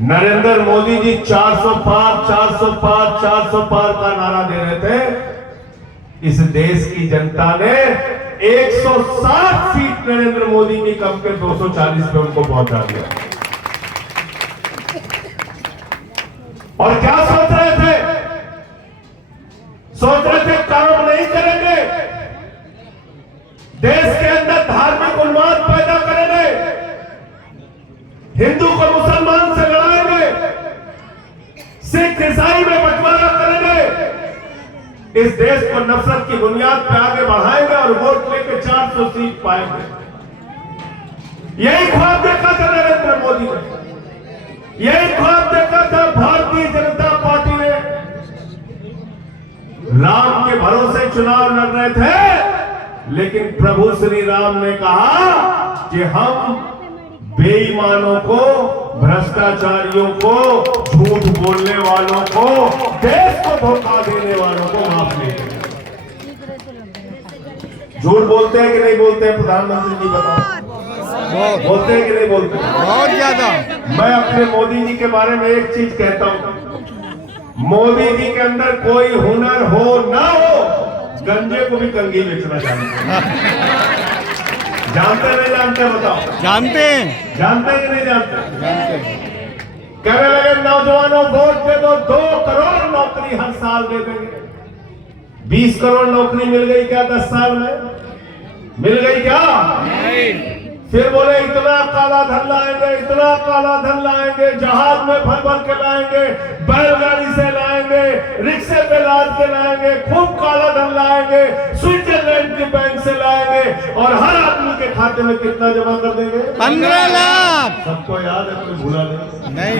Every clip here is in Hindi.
नरेंद्र मोदी जी 400 पार 400 पार 400 पार का नारा दे रहे थे। इस देश की जनता ने 160 सीट नरेंद्र मोदी की कम के 240 पे उनको पहुंचा दिया। और क्या सोच रहे थे? सोच रहे थे काम नहीं करेंगे, देश के अंदर धार्मिक उन्माद पैदा करेंगे, हिंदू को मुसलमान से लड़ाएंगे, सिख ईसाई में बंटवारा करेंगे, इस देश को नफरत की बुनियाद पर आगे बढ़ाएंगे और वोट लेकर 400 सीट पाएंगे। यही ख्वाब देखा था नरेंद्र मोदी ने, यही ख्वाब देखा था भारतीय जनता पार्टी ने। राम के भरोसे चुनाव लड़ रहे थे, लेकिन प्रभु श्री राम ने कहा कि हम बेईमानों को, भ्रष्टाचारियों को, झूठ बोलने वालों को, देश को धोखा देने वालों को माफ नहीं करेंगे। झूठ बोलते हैं कि नहीं बोलते हैं प्रधानमंत्री जी बताओ? बोलते हैं कि नहीं बोलते? बहुत ज्यादा। मैं अपने मोदी जी के बारे में एक चीज कहता हूं, मोदी जी के अंदर कोई हुनर हो ना हो, गंजे को भी कंघी बेचना जानते हैं। जानते नहीं जानते बताओ? जानते हैं। जानते कि नहीं जानते? जानते। कहने लगे नौजवानों वोट दे दो, 2 करोड़ नौकरी हर साल दे देंगे। 20 करोड़ नौकरी मिल गई क्या 10 साल में? मिल गई क्या? नहीं। फिर बोले इतना काला धन लाएंगे, इतना काला धन लाएंगे, जहाज में भर भर के लाएंगे, बैलगाड़ी से लाएंगे, रिक्शे पे लाद के लाएंगे, खूब काला धन लाएंगे, स्विट्जरलैंड की बैंक से लाएंगे और हर आदमी के खाते में कितना जमा कर देंगे? 15 लाख। सबको याद है, कोई भूला नहीं।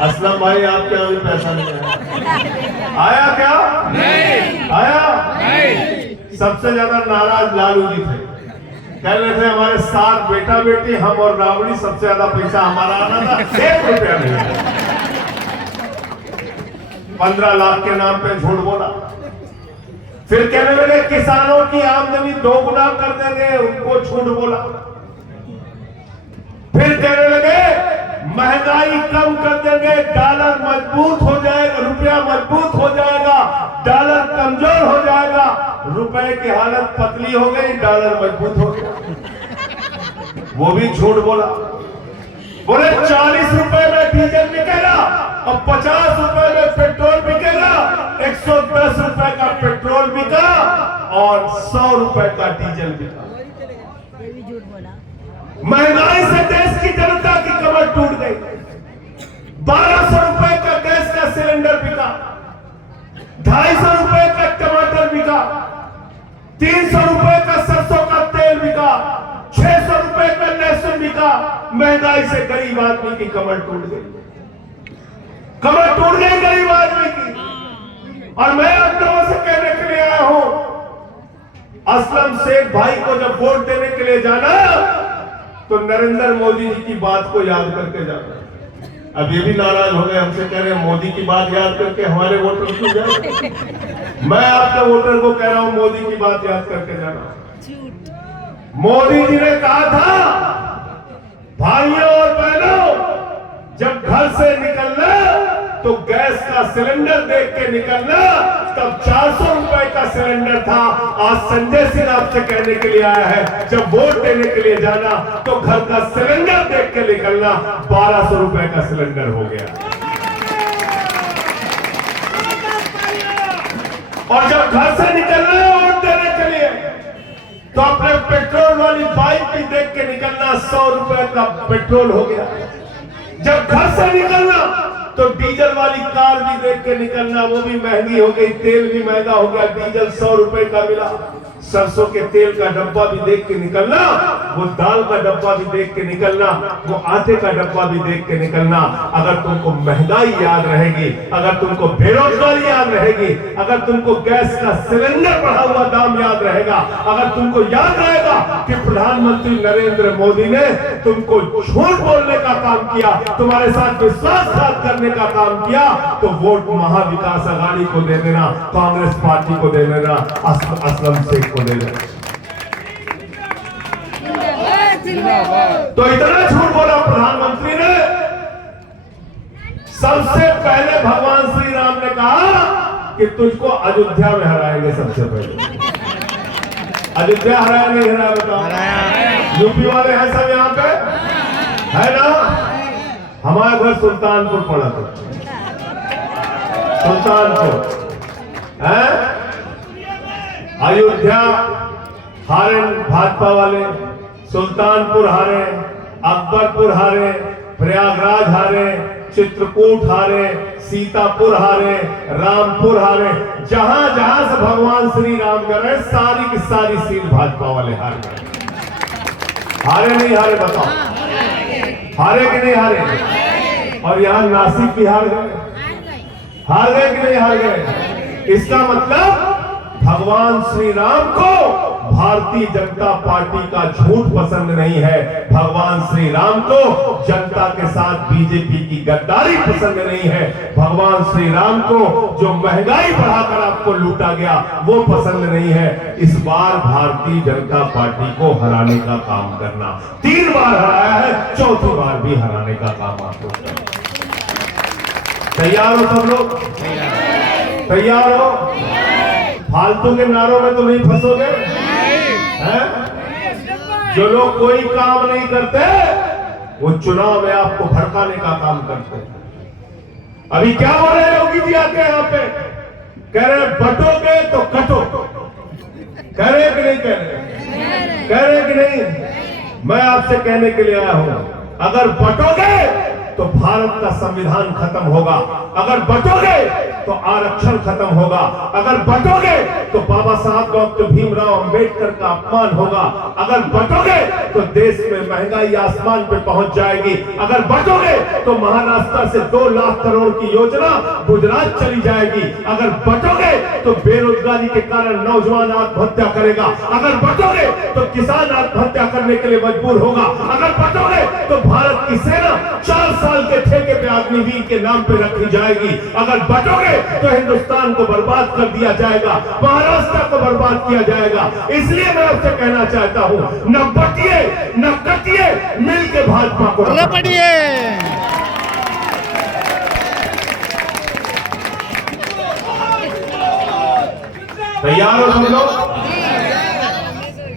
असलम भाई आपके यहाँ भी पैसा नहीं आया? आया क्या? नहीं आया। नहीं। सबसे ज्यादा नाराज लालू जी थे, कह रहे थे हमारे 7 बेटा बेटी, हम और रावड़ी, सबसे ज्यादा पैसा हमारा आना था, 1 रुपया नहीं। 15 लाख के नाम पे झूठ बोला। फिर कहने लगे किसानों की आमदनी 2 गुना कर देंगे, उनको झूठ बोला। फिर कहने लगे महंगाई कम कर देंगे, डॉलर मजबूत हो जाएगा, रुपया मजबूत हो जाएगा, डॉलर कमजोर हो जाएगा। रुपए की हालत पतली हो गई, डॉलर मजबूत हो गया। वो भी झूठ बोला। बोले 40 रुपए में डीजल बिकेगा और 50 रुपए में पेट्रोल बिकेगा। 110 रुपए का पेट्रोल बिका और 100 रुपए का डीजल बिका। महंगाई से देश की जनता की कमर टूट गई। 1200 रुपए का गैस का सिलेंडर बिका, 250 रुपए का टमाटर बिका, 300 रुपए का सरसों का तेल बिका, 600 रुपए का लहसुन बिका। महंगाई से गरीब आदमी की कमर टूट गई, कमर टूट गई गरीब आदमी की। और मैं आप लोगों से कहने के लिए आया हूं, असलम शेख भाई को जब वोट देने के लिए जाना तो नरेंद्र मोदी जी की बात को याद करके जाना। अब ये भी नाराज हो गए, हमसे कह रहे हैं मोदी की बात याद करके हमारे वोटर क्यों जाए? मैं आपके वोटर को कह रहा हूं मोदी की बात याद करके जाना। मोदी जी ने कहा था भाइयों और बहनों, जब घर से निकलना तो गैस का सिलेंडर देख के निकलना। तब 400 रुपए का सिलेंडर था, आज संजय सिंह आपसे कहने के लिए आया है जब वोट देने के लिए जाना तो घर का सिलेंडर देख के निकलना। 1200 रुपए का सिलेंडर हो गया। और जब घर से निकलना है वोट देने के लिए तो अपने पेट्रोल वाली बाइक भी देख के निकलना। 100 रुपए का पेट्रोल हो गया। जब घर से निकलना तो डीजल वाली कार भी देख के निकलना, वो भी महंगी हो गई, तेल भी महंगा हो गया, डीजल 100 रुपए का मिला। सरसों के तेल का डब्बा भी देख के निकलना, वो दाल का डब्बा भी देख के निकलना, वो आटे का डब्बा भी देख के निकलना। अगर तुमको महंगाई याद रहेगी, अगर तुमको बेरोजगारी याद रहेगी, अगर तुमको गैस का सिलेंडर बढ़ा हुआ दाम याद रहेगा, अगर तुमको याद रहेगा कि प्रधानमंत्री नरेंद्र मोदी ने तुमको झूठ बोलने का काम किया, तुम्हारे साथ विश्वासघात करने का काम किया, तो वोट महाविकास अघाड़ी को दे देना, कांग्रेस पार्टी को दे देना, असलम शेख को दे देना। तो इतना झूठ बोला प्रधानमंत्री ने सबसे पहले भगवान श्री राम ने कहा कि तुझको अयोध्या में हराएंगे। सबसे पहले अयोध्या हराया नहीं हराया बताओ? यूपी वाले हैं सब यहाँ पे, है ना? हमारे घर सुल्तानपुर पड़ा था, सुल्तानपुर है। अयोध्या हारे भाजपा वाले, सुल्तानपुर हारे, अकबरपुर हारे, प्रयागराज हारे, चित्रकूट हारे, सीतापुर हारे, रामपुर हारे। जहां जहां से भगवान श्री राम गए सारी की सारी सीट भाजपा वाले हार गए। हारे नहीं हारे बताओ? हारे कि नहीं हारे? और यहां नासिक भी हार गए। हार गए कि नहीं हार गए? इसका मतलब भगवान श्री राम को भारतीय जनता पार्टी का झूठ पसंद नहीं है। भगवान श्री राम को जनता के साथ बीजेपी की गद्दारी पसंद नहीं है। भगवान श्री राम को जो महंगाई बढ़ाकर आपको लूटा गया वो पसंद नहीं है। इस बार भारतीय जनता पार्टी को हराने का काम करना। 3 बार हराया है, 4थी बार भी हराने का काम आपको करना। तैयार हो सब लोग? तैयार हो? फालतू के नारों में तो नहीं फंसोगे? हैं? जो लोग कोई काम नहीं करते वो चुनाव में आपको भड़काने का काम करते हैं। अभी क्या हो रहे हैं योगी जी आके यहाँ पे? कह रहे बटोगे तो कटो। कह रहे कि नहीं कह रहे? कह रहे कि नहीं? मैं आपसे कहने के लिए आया हूं, अगर बटोगे तो भारत का संविधान खत्म होगा। अगर बटोगे तो आरक्षण खत्म होगा। अगर बटोगे तो बाबा साहब डॉक्टर भीमराव अंबेडकर का अपमान होगा। अगर बटोगे तो देश में महंगाई आसमान पे पहुंच जाएगी। अगर बटोगे तो महाराष्ट्र से 2 लाख करोड़ की योजना गुजरात चली जाएगी। अगर बटोगे तो बेरोजगारी के कारण नौजवान आत्महत्या करेगा। अगर बटोगे तो किसान आत्महत्या करने के लिए मजबूर होगा। अगर बटोगे तो भारत की सेना 4 साल के ठेके पे अग्निवीर के नाम पे रखी जाएगी। अगर बटोगे तो हिंदुस्तान को बर्बाद कर दिया जाएगा, महाराष्ट्र को बर्बाद किया जाएगा। इसलिए मैं आपसे कहना चाहता हूं, न बटिए न कटिए, मिल के भाजपा को रपटिए। तैयार हो सब लोग?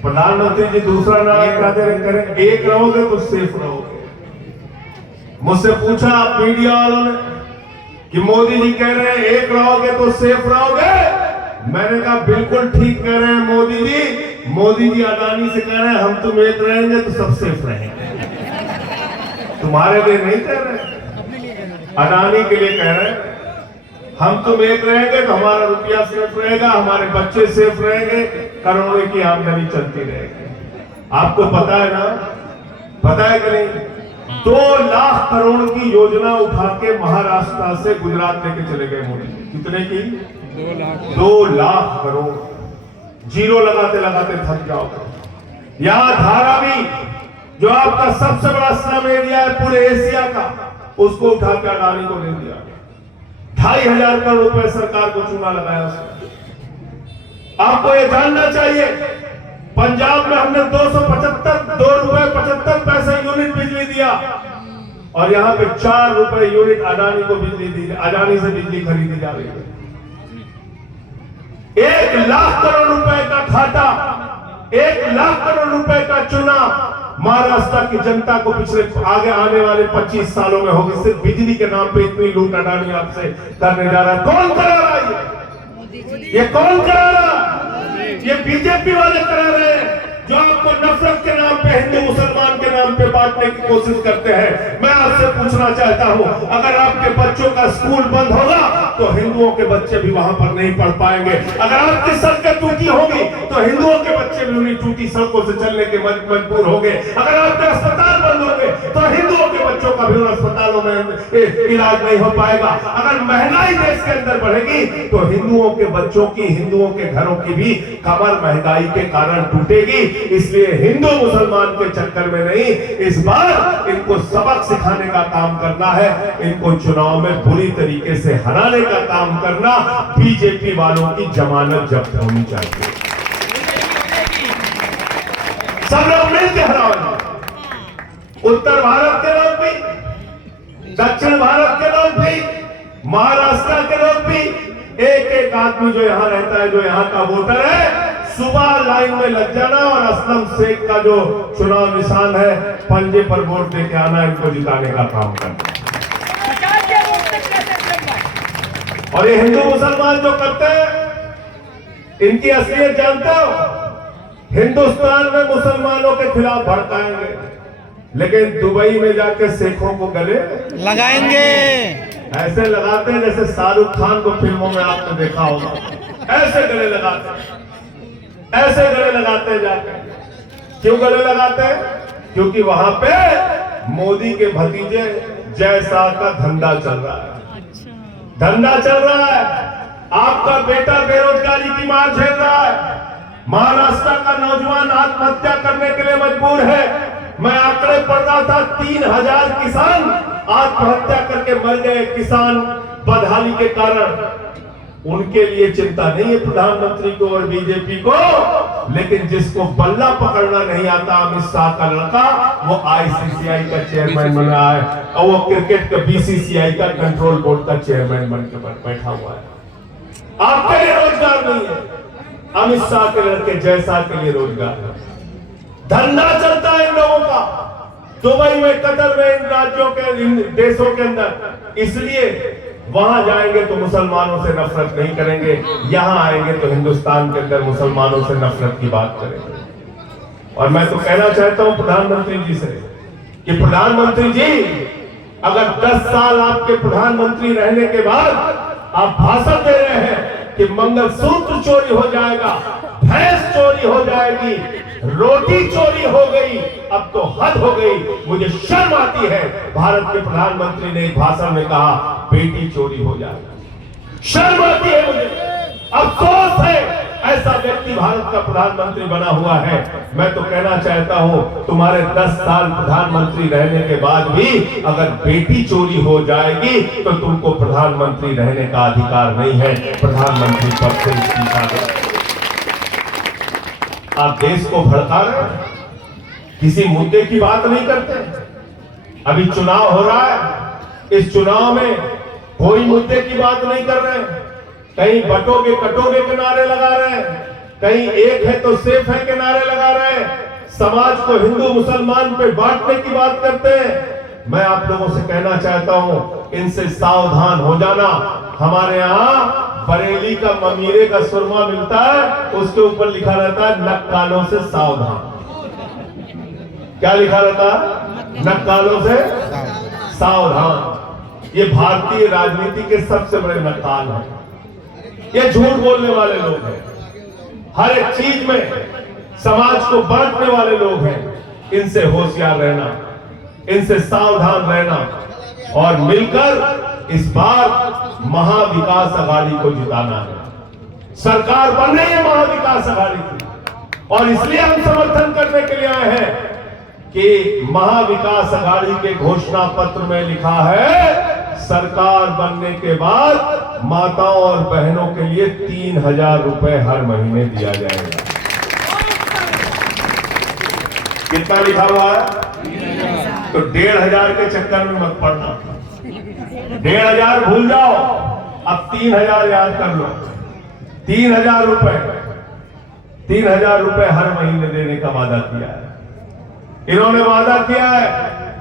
प्रधानमंत्री जी दूसरा नारा क्या दे रहे? करें एक रहोगे तो सेफ रहोगे। मुझसे पूछा मीडिया वालों ने कि मोदी जी कह रहे हैं एक रहोगे तो सेफ रहोगे। मैंने कहा बिल्कुल ठीक कह रहे हैं मोदी जी। मोदी जी अडानी से कह रहे हैं हम तुम एक रहेंगे तो सब सेफ रहेंगे। तुम्हारे लिए नहीं कह रहे, अडानी के लिए कह रहे हैं हम तुम एक रहेंगे तो हमारा रुपया सेफ रहेगा, हमारे बच्चे सेफ रहेंगे, करोड़ों की आमदनी चलती रहेगी। आपको पता है ना? पता है कि नहीं? 2 लाख करोड़ की योजना उठा के महाराष्ट्र से गुजरात लेके चले गए मोदी। कितने की? 2 लाख करोड़। जीरो लगाते लगाते थक जाओगे। यहां धारावी जो आपका सबसे बड़ा स्लम एरिया है पूरे एशिया का, उसको उठा के अडानी को दे दिया। 2,500 करोड़ रुपए सरकार को चूना लगाया उसने। आपको ये जानना चाहिए, पंजाब में हमने 2 रुपए 75 पैसे यूनिट बिजली दिया और यहाँ पे 4 रुपए यूनिट अडानी को बिजली दी, अडानी से बिजली खरीदी जा रही है। 1 लाख करोड़ रुपए का घाटा, 1 लाख करोड़ रुपए का चूना महाराष्ट्र की जनता को पिछले आगे आने वाले 25 सालों में होगी। सिर्फ बिजली के नाम पे इतनी लूट अडानी आपसे करने जा रहा है। कौन करा रहा है? ये कौन करा रहा? ये बीजेपी वाले करा रहे हैं, जो आपको नफरत के नाम पे, हिंदू मुसलमान के नाम पे बांटने की कोशिश करते हैं। मैं आपसे पूछना चाहता हूं, अगर आपके बच्चों का स्कूल बंद होगा तो हिंदुओं के बच्चे भी वहां पर नहीं पढ़ पाएंगे। अगर आपकी सड़कें टूटी होगी तो हिंदुओं के बच्चे भी उन्हीं टूटी सड़कों से चलने के मजबूर होंगे। अगर आपके अस्पताल बंद होंगे तो हिंदुओं के बच्चों का भी उन अस्पतालों में इलाज नहीं हो पाएगा। अगर महंगाई देश के अंदर बढ़ेगी तो हिंदुओं के बच्चों की, हिंदुओं के घरों की भी कमर महंगाई के कारण टूटेगी। इसलिए हिंदू मुसलमान के चक्कर में नहीं, इस बार इनको सबक सिखाने का काम करना है। इनको चुनाव में पूरी तरीके से हराने का काम करना। बीजेपी वालों की जमानत जब्त होनी चाहिए। सब लोग मिलकर हराओ। उत्तर भारत के लोग भी, दक्षिण भारत के लोग भी, महाराष्ट्र के लोग भी एक एक आदमी जो यहाँ रहता है, जो यहाँ का वोटर है, सुबह लाइन में लग जाना और असलम शेख का जो चुनाव निशान है पंजे पर वोट देके आना, इनको जिताने का काम करना। और ये हिंदू मुसलमान जो करते हैं, इनकी असलियत जानते हो? हिंदुस्तान में मुसलमानों के खिलाफ भड़काएंगे, लेकिन दुबई में जाके शेखों को गले लगाएंगे। ऐसे लगाते हैं जैसे शाहरुख खान को फिल्मों में आपने देखा होगा, ऐसे गले लगाते हैं, ऐसे गले लगाते हैं जाके। क्यों गले लगाते हैं? क्योंकि वहां पे मोदी के भतीजे जय शाह का धंधा चल रहा है, धंधा चल रहा है। आपका बेटा बेरोजगारी की मार झेल रहा है, महाराष्ट्र का नौजवान आत्महत्या करने के लिए मजबूर है। मैं आंकड़े पढ़ रहा था, 3000 किसान आत्महत्या करके मर गए, किसान बदहाली के कारण। उनके लिए चिंता नहीं है प्रधानमंत्री को और बीजेपी को, लेकिन जिसको बल्ला पकड़ना नहीं आता, अमित शाह का लड़का, वो आईसीसीआई का चेयरमैन बना है और वो क्रिकेट का बीसीसीआई का कंट्रोल बोर्ड का चेयरमैन बनकर बैठा हुआ है। आपके लिए रोजगार नहीं है, अमित शाह के लड़के जय शाह के लिए रोजगार है। धंधा चलता है इन लोगों का, दुबई में, कतर में, इन राज्यों के, इन देशों के अंदर। इसलिए वहां जाएंगे तो मुसलमानों से नफरत नहीं करेंगे, यहां आएंगे तो हिंदुस्तान के अंदर मुसलमानों से नफरत की बात करेंगे। और मैं तो कहना चाहता हूं प्रधानमंत्री जी से कि प्रधानमंत्री जी, अगर 10 साल आपके प्रधानमंत्री रहने के बाद आप भाषण दे रहे हैं कि मंगलसूत्र चोरी हो जाएगा, भैंस चोरी हो जाएगी, रोटी चोरी हो गई, अब तो हद हो गई। मुझे शर्म आती है, भारत के प्रधानमंत्री ने एक भाषण में कहा बेटी चोरी हो जाएगी। शर्म आती है मुझे, अफसोस है ऐसा व्यक्ति भारत का प्रधानमंत्री बना हुआ है। मैं तो कहना चाहता हूं, तुम्हारे 10 साल प्रधानमंत्री रहने के बाद भी अगर बेटी चोरी हो जाएगी तो तुमको प्रधानमंत्री रहने का अधिकार नहीं है, प्रधानमंत्री पद से इस्तीफा दो। आप देश को भड़का रहे हैं, किसी मुद्दे की बात नहीं करते। अभी चुनाव हो रहा है, इस चुनाव में कोई मुद्दे की बात नहीं कर रहे हैं। कहीं बटोगे कटोगे के नारे लगा रहे हैं, कहीं एक है तो सेफ है के नारे लगा रहे हैं, समाज को हिंदू मुसलमान पे बांटने की बात करते हैं। मैं आप लोगों से कहना चाहता हूं, इनसे सावधान हो जाना। हमारे यहाँ बरेली का ममीरे का सुरमा मिलता है, उसके ऊपर लिखा रहता है नक्कालों से सावधान। क्या लिखा रहता है? नक्कालों से सावधान। ये भारतीय राजनीति के सबसे बड़े नक्काल हैं, ये झूठ बोलने वाले लोग हैं, हर एक चीज में समाज को बांटने वाले लोग हैं। इनसे होशियार रहना, इनसे सावधान रहना और मिलकर इस बार महाविकास अघाड़ी को जिताना है। सरकार बन रही है महाविकास अघाड़ी की, और इसलिए हम समर्थन करने के लिए आए हैं कि महाविकास अघाड़ी के घोषणा पत्र में लिखा है, सरकार बनने के बाद माताओं और बहनों के लिए 3000 रुपए हर महीने दिया जाएगा। कितना लिखा हुआ है? तो 1500 के चक्कर में मत पड़ना। 1500 भूल जाओ, अब 3000 याद कर लो। 3000 रुपए, 3000 रुपए हर महीने देने का वादा किया है। इन्होंने वादा किया है